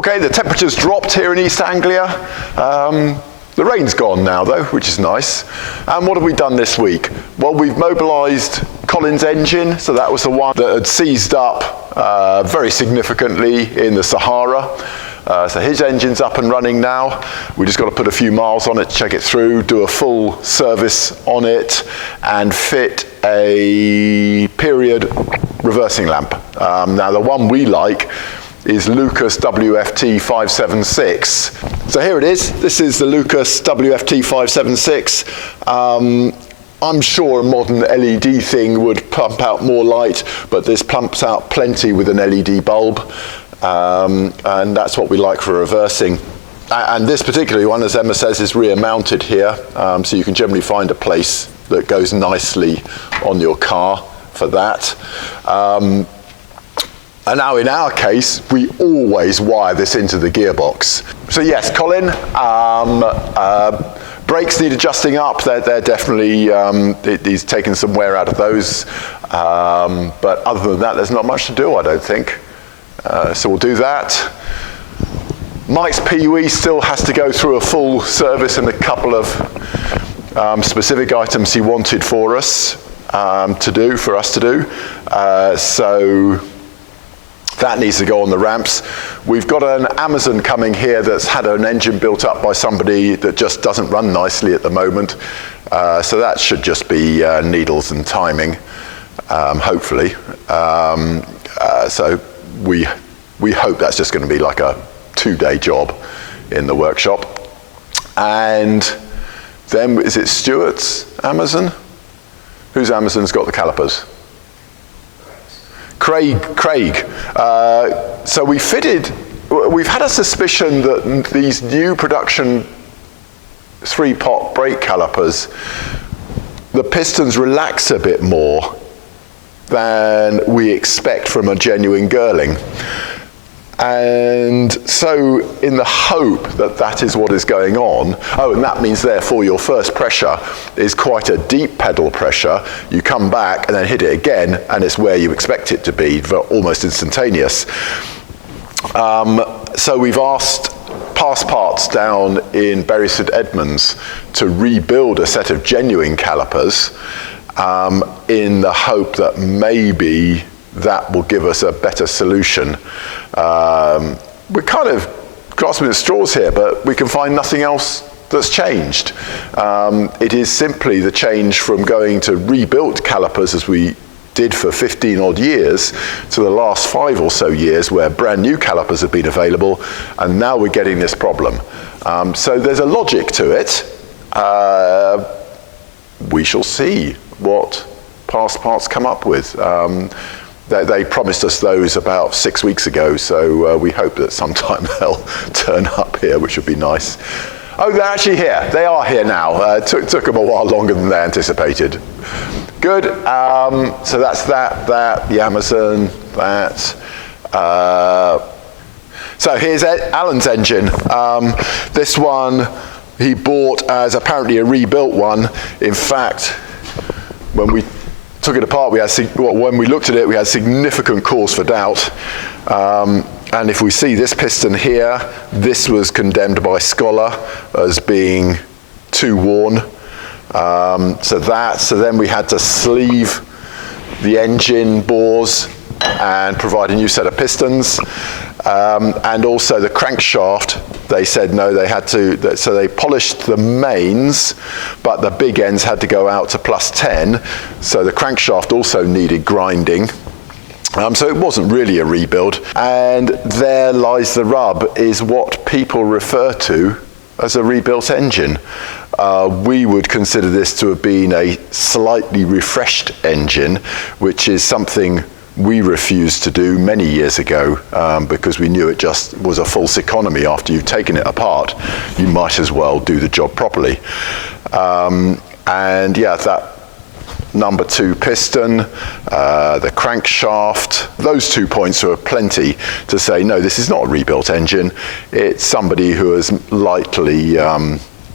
Okay, the temperature's dropped here in East Anglia. The rain's gone now though, which is nice. And what have we done this week? Well, we've mobilised Colin's engine, so that was the one that had seized up very significantly in the Sahara. So his engine's up and running now. We just got to put a few miles on it, check it through, do a full service on it, and fit a period reversing lamp. Now the one we like is Lucas WFT 576. So here it is. This is the Lucas WFT 576. I'm sure a modern LED thing would pump out more light, but this pumps out plenty with an LED bulb. And that's what we like for reversing. And this particular one, as Emma says, is rear mounted here. So you can generally find a place that goes nicely on your car for that. And now in our case, we always wire this into the gearbox. So yes, Colin, brakes need adjusting up. They're definitely, he's taken some wear out of those. But other than that, there's not much to do, I don't think. So we'll do that. Mike's PUE still has to go through a full service and a couple of specific items he wanted for us to do. So that needs to go on the ramps. We've got an Amazon coming here that's had an engine built up by somebody that just doesn't run nicely at the moment. So that should just be needles and timing, hopefully. So we hope that's just going to be like a 2-day job in the workshop. And then, is it Stuart's Amazon? Whose Amazon's got the calipers? Craig. So we've had a suspicion that these new production 3-pot brake calipers, the pistons relax a bit more than we expect from a genuine Girling. And so in the hope that that is what is going on, and that means therefore your first pressure is quite a deep pedal pressure, you come back and then hit it again and it's where you expect it to be, almost instantaneous. So we've asked Past Parts down in Bury St Edmunds to rebuild a set of genuine calipers in the hope that maybe that will give us a better solution. We're kind of grasping at straws here, but we can find nothing else that's changed. It is simply the change from going to rebuilt calipers as we did for 15 odd years to the last 5 or so years where brand new calipers have been available, and now we're getting this problem. So there's a logic to it. We shall see what Past Parts come up with. They promised us those about 6 weeks ago, so we hope that sometime they'll turn up here, which would be nice. Oh, they're actually here. They are here now. Took them a while longer than they anticipated. Good. So that's that, the Amazon, that. So here's Alan's engine. This one he bought as apparently a rebuilt one. In fact, when we took it apart, when we looked at it, we had significant cause for doubt. And if we see this piston here, this was condemned by Scholar as being too worn. So then we had to sleeve the engine bores and provide a new set of pistons. And also the crankshaft, they said no, they had to, so they polished the mains, but the big ends had to go out to +10, so the crankshaft also needed grinding. So it wasn't really a rebuild. And there lies the rub, is what people refer to as a rebuilt engine. We would consider this to have been a slightly refreshed engine, which is something we refused to do many years ago because we knew it just was a false economy. After you've taken it apart, you might as well do the job properly. And yeah, that number 2 piston, the crankshaft, those 2 points are plenty to say, no, this is not a rebuilt engine. It's somebody who has lightly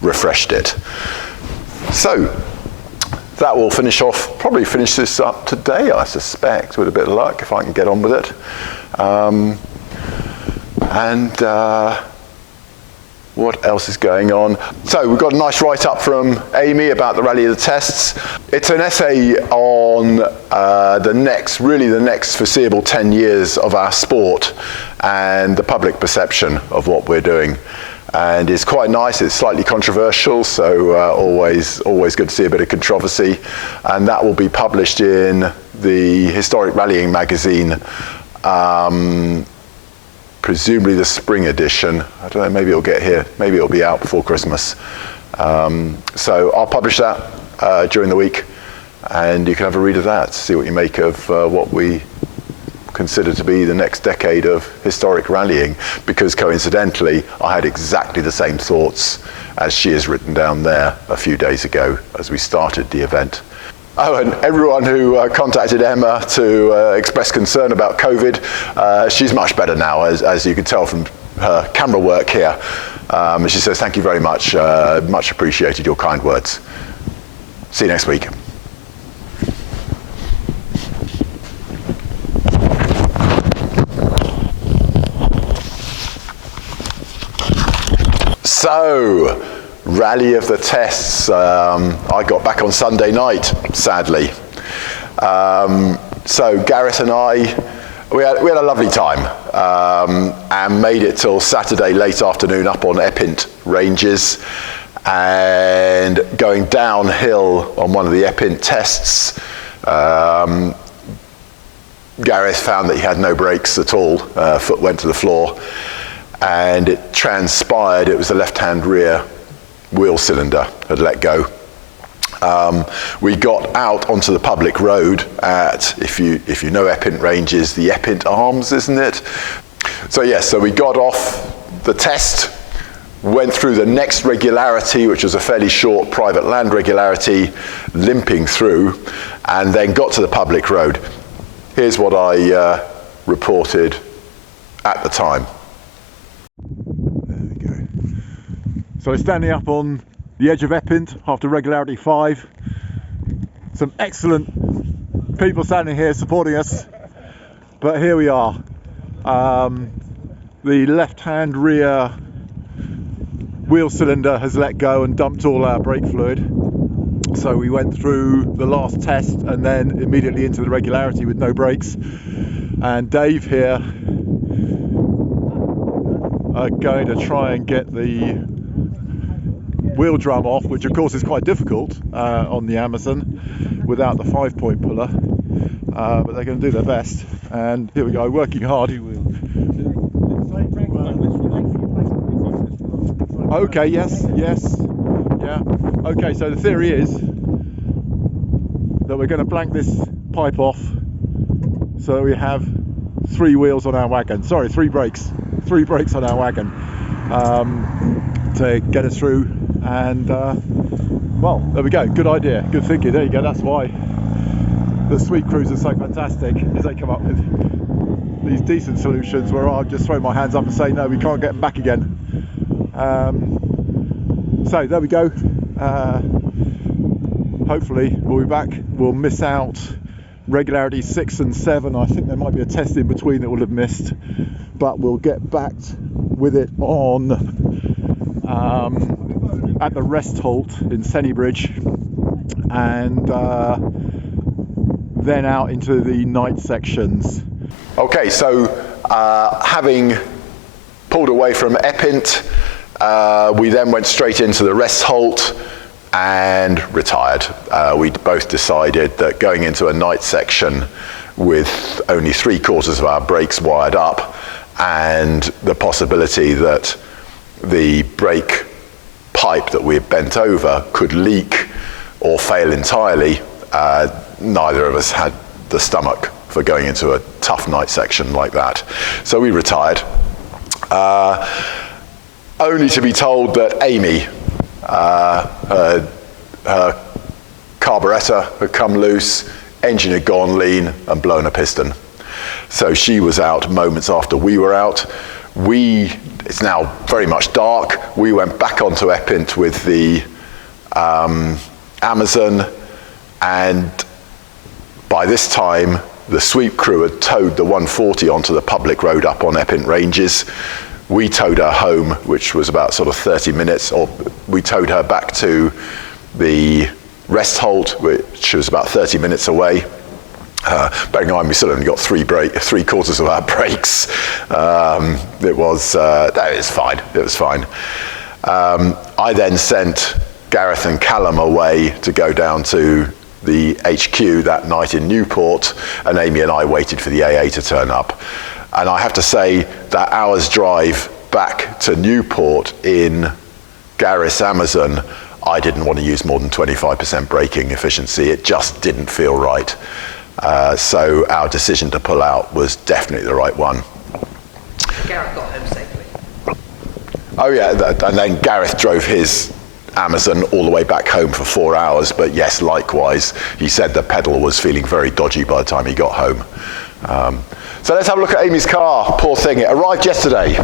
refreshed it. So that will probably finish this up today, I suspect, with a bit of luck, if I can get on with it. And what else is going on? So we've got a nice write-up from Amy about the Rally of the Tests. It's an essay on the next foreseeable 10 years of our sport and the public perception of what we're doing. And it's quite nice, it's slightly controversial, so always good to see a bit of controversy. And that will be published in the Historic Rallying magazine, presumably the spring edition. I don't know, maybe it'll get here, maybe it'll be out before Christmas. So I'll publish that during the week, and you can have a read of that, see what you make of what we consider to be the next decade of historic rallying, because coincidentally I had exactly the same thoughts as she has written down there a few days ago as we started the event. Oh, and everyone who contacted Emma to express concern about COVID, she's much better now, as you can tell from her camera work here. She says, thank you very much, much appreciated your kind words. See you next week. So, Rally of the Tests. I got back on Sunday night, sadly. So Gareth and I, we had a lovely time and made it till Saturday late afternoon up on Epint ranges and going downhill on one of the Epint tests. Gareth found that he had no brakes at all, foot went to the floor, and it transpired it was the left-hand rear wheel cylinder had let go. We got out onto the public road at, if you know Epint ranges, the Epint Arms, isn't it? So yes, so we got off the test, went through the next regularity, which was a fairly short private land regularity, limping through, and then got to the public road. Here's what I reported at the time. So we're standing up on the edge of Epint after Regularity 5. Some excellent people standing here supporting us, but here we are. The left-hand rear wheel cylinder has let go and dumped all our brake fluid. So we went through the last test and then immediately into the regularity with no brakes. And Dave here are going to try and get the wheel drum off, which of course is quite difficult on the Amazon without the 5-point puller, but they're going to do their best. And here we go, working hard. Okay, yes, yeah. Okay, so the theory is that we're going to blank this pipe off so that we have 3 wheels on our wagon. Sorry, 3 brakes on our wagon to get us through. And well, there we go, good idea, good thinking. There you go, that's why the sweep crews are so fantastic, is they come up with these decent solutions where I'll just throw my hands up and say no, we can't get them back again. So there we go. Hopefully we'll be back. We'll miss out regularity 6 and 7. I think there might be a test in between that we'll have missed, but we'll get back with it on at the rest halt in Sennybridge, and then out into the night sections. Okay, so having pulled away from Epint, we then went straight into the rest halt and retired. We both decided that going into a night section with only 3/4 of our brakes wired up and the possibility that the brake pipe that we had bent over could leak or fail entirely, neither of us had the stomach for going into a tough night section like that. So we retired, only to be told that Amy, her carburettor had come loose, engine had gone lean and blown a piston. So she was out moments after we were out. It's now very much dark. We went back onto Epint with the Amazon, and by this time the sweep crew had towed the 140 onto the public road up on Epint ranges. we towed her home, which was about sort of 30 minutes, or we towed her back to the rest hold, which was about 30 minutes away. Bearing in mind we still only got three quarters of our brakes. It was fine. It was fine. I then sent Gareth and Callum away to go down to the HQ that night in Newport, and Amy and I waited for the AA to turn up. And I have to say that hour's drive back to Newport in Gareth's Amazon, I didn't want to use more than 25% braking efficiency. It just didn't feel right. So our decision to pull out was definitely the right one. Gareth got home safely. Oh yeah, and then Gareth drove his Amazon all the way back home for 4 hours, but yes, likewise, he said the pedal was feeling very dodgy by the time he got home. So let's have a look at Amy's car. Poor thing, it arrived yesterday.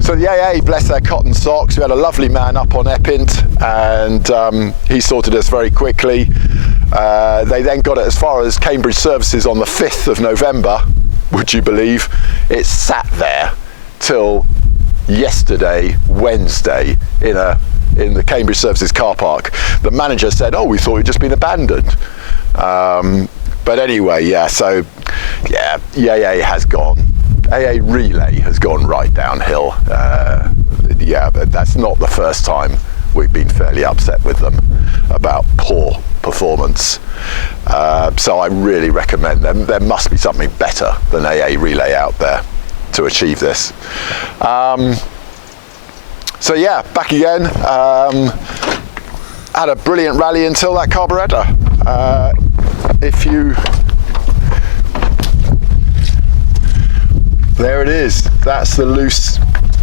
So the AA, bless their cotton socks, we had a lovely man up on Epint, and he sorted us very quickly. They then got it as far as Cambridge Services on the 5th of November, would you believe? It sat there till yesterday, Wednesday, in the Cambridge Services car park. The manager said, oh, we thought it had just been abandoned. But anyway, yeah, so yeah, the AA has gone. AA Relay has gone right downhill. Yeah, but that's not the first time we've been fairly upset with them about poor performance. So I really recommend them. There must be something better than AA Relay out there to achieve this. So yeah, back again. Had a brilliant rally until that carburettor. There it is. That's the loose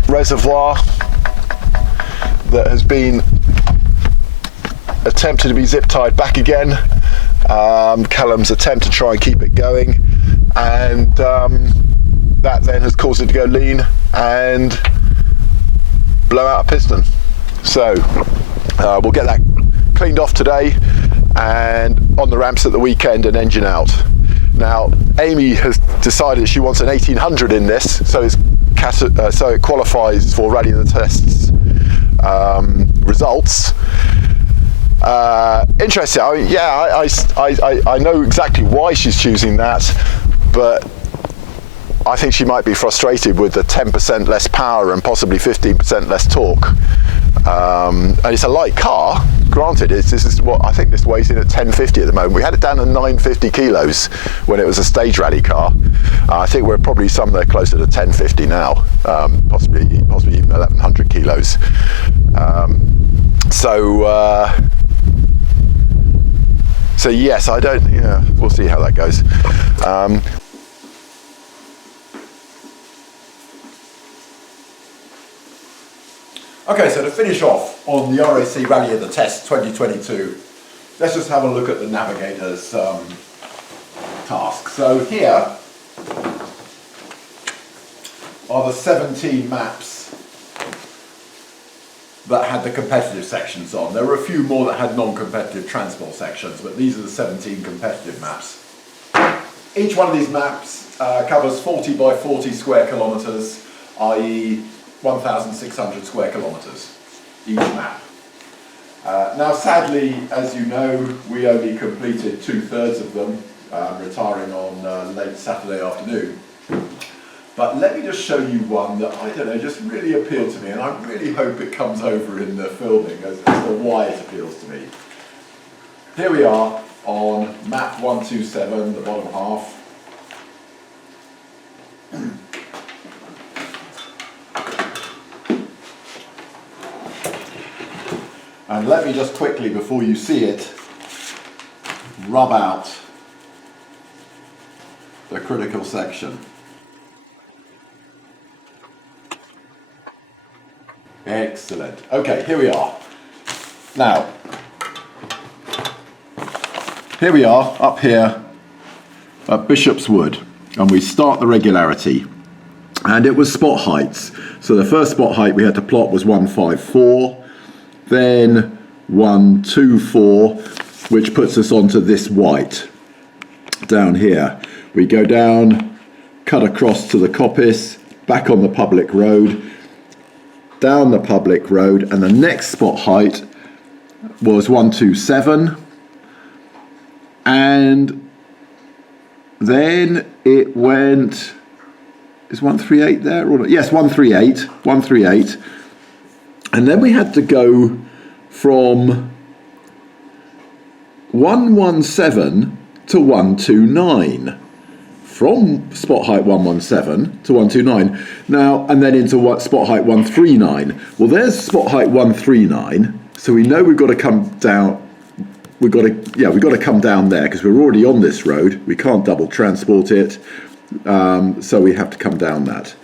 reservoir that has been attempted to be zip tied back again. Callum's attempt to try and keep it going, and that then has caused it to go lean and blow out a piston. So we'll get that cleaned off today and on the ramps at the weekend and engine out. Now Amy has decided she wants an 1800 in this, so it qualifies for Rally the Tests results. Interesting. I mean, yeah, I know exactly why she's choosing that, but I think she might be frustrated with the 10% less power and possibly 15% less torque. And it's a light car, granted. This is what I think this weighs in at 1050 at the moment. We had it down to 950 kilos when it was a stage rally car. I think we're probably somewhere closer to 1050 now, possibly even 1100 kilos. So yes, we'll see how that goes. Okay, so to finish off on the RAC Rally of the Test 2022, let's just have a look at the navigator's task. So here are the 17 maps that had the competitive sections on. There were a few more that had non-competitive transport sections, but these are the 17 competitive maps. Each one of these maps covers 40 by 40 square kilometres, i.e. 1,600 square kilometres, each map. Now sadly, as you know, we only completed 2/3 of them, retiring on late Saturday afternoon. But let me just show you one that, I don't know, just really appealed to me, and I really hope it comes over in the filming as to why it appeals to me. Here we are on map 127, the bottom half. And let me just quickly, before you see it, rub out the critical section. Excellent. Okay, here we are. Now, here we are, up here at Bishop's Wood, and we start the regularity. And it was spot heights. So the first spot height we had to plot was 154. Then 124, which puts us onto this white down here. We go down, cut across to the coppice, back on the public road, down the public road, and the next spot height was 127, and then it went, is 138 there or not? Yes, 138, and then we had to go from 117 to 129, from spot height 117 to 129 now, and then into what spot height 139. Well, there's spot height 139, so we know we've got to come down. We've got to come down there because we're already on this road. We can't double transport it, so we have to come down that.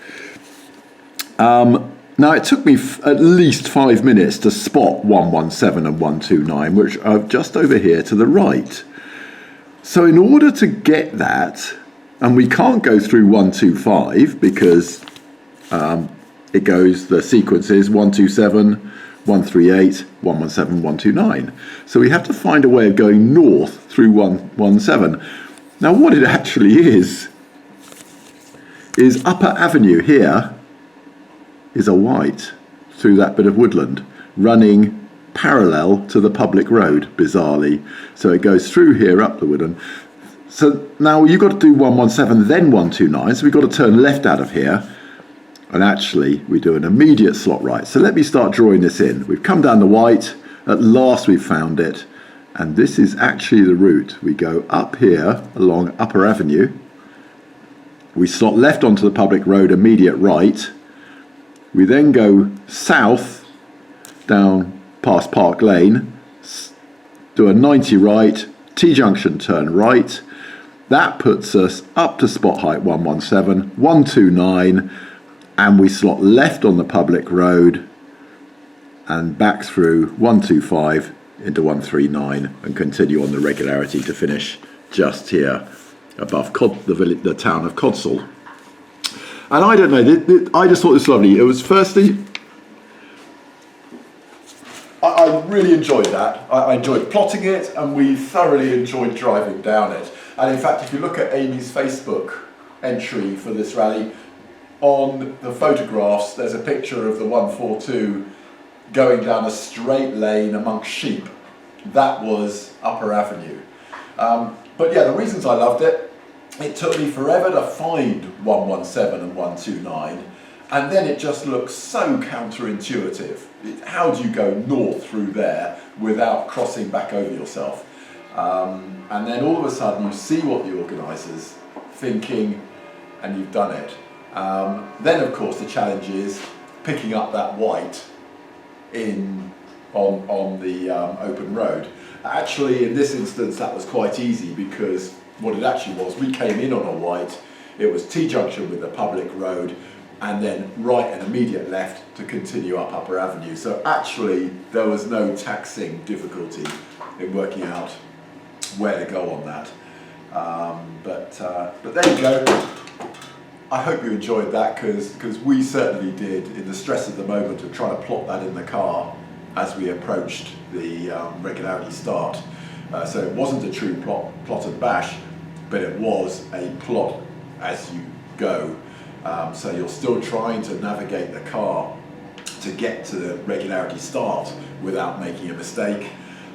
Now it took me at least 5 minutes to spot 117 and 129, which are just over here to the right. So in order to get that, and we can't go through 125 because it goes, the sequence is 127, 138, 117, 129. So we have to find a way of going north through 117. Now what it actually is Upper Avenue here is a white through that bit of woodland running parallel to the public road, bizarrely. So it goes through here up the woodland. So now you've got to do 117, then 129. So we've got to turn left out of here. And actually, we do an immediate slot right. So let me start drawing this in. We've come down the white. At last, we've found it. And this is actually the route. We go up here along Upper Avenue. We slot left onto the public road, immediate right. We then go south down past Park Lane, do a 90 right, T-junction turn right. That puts us up to spot height 117, 129, and we slot left on the public road and back through 125 into 139 and continue on the regularity to finish just here above the town of Codsall. And I don't know, I just thought this was lovely. It was firstly, I really enjoyed that. I enjoyed plotting it, and we thoroughly enjoyed driving down it. And in fact, if you look at Amy's Facebook entry for this rally, on the photographs, there's a picture of the 142 going down a straight lane amongst sheep. That was Upper Avenue. But yeah, the reasons I loved it, it took me forever to find 117 and 129, and then it just looks so counterintuitive. How do you go north through there without crossing back over yourself? And then all of a sudden you see what the organisers thinking, and you've done it. Then of course the challenge is picking up that white on the open road. Actually, in this instance, that was quite easy because what it actually was, we came in on a white, it was T-junction with the public road, and then right and immediate left to continue up Upper Avenue. So actually, there was no taxing difficulty in working out where to go on that. But there you go. I hope you enjoyed that because we certainly did, in the stress of the moment of trying to plot that in the car as we approached the regularity start. So it wasn't a true plot and bash, but it was a plot as you go. So you're still trying to navigate the car to get to the regularity start without making a mistake,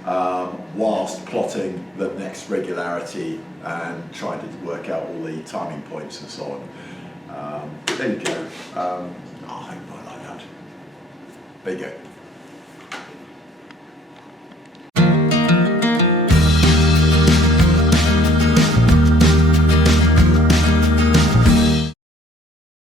whilst plotting the next regularity and trying to work out all the timing points and so on. There you go. I hope I like that. There you go.